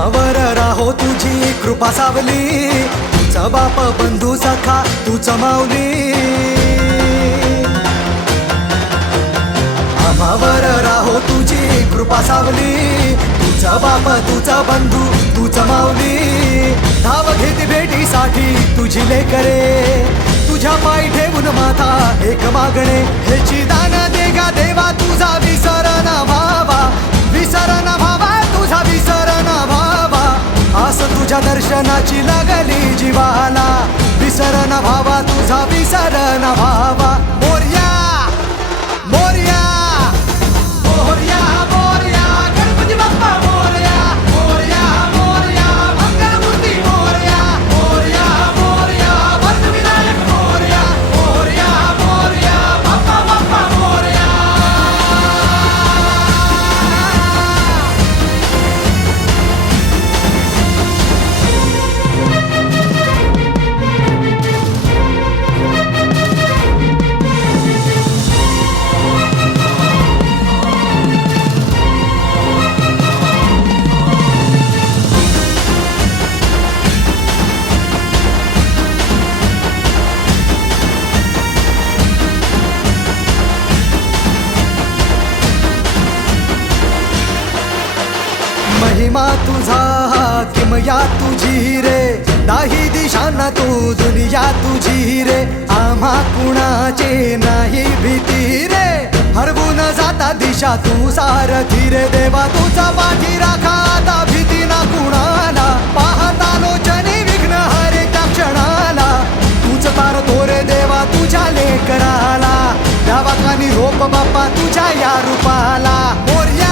आम्हावर राहो तुझी कृपा सावली, तुझा बाप बंधू सखा तूच माऊली. आम्हावर राहो तुझी कृपा सावली, तुझा बाप तुझा बंधू तूच माऊली. धाव घेती भेटीसाठी तुझी लेकरे, तुझ्या पायी ठेवून माथा एक मागणे. ह्याची दान दे गा देवा तुझा विसर ना भावा, विसर ना भावा तुझा विसर ना भावा. आस तुझ्या दर्शनाची लागली जीवाला, विसर ना भावा तुझा विसर ना भावा. मोरया मोरया मोरया मोरया गणपती बाप्पा मोरया, मोरया मोरया मंगलमूर्ती मोरया, मोरया मोरया वरदविनायक मोरया, मोरया मोरया बाप्पा बाप्पा मोरया. महिमा तुझा किमया तुझी रे, नाही दिशांना तू दुनिया तुझी रे. आम्हा कुणाचे नाही भीती रे, हरवून जाता दिशा तू सारथी रे. देवा तुझा पाठी राखा आता भीती ना कुणाला, पाहता लोचनी विघ्न हरे त्या क्षणाला. तूच तारतो रे देवा तुझ्या लेकराला, द्यावा कानी रोप बाप्पा तुझ्या या रूपाला. मोरया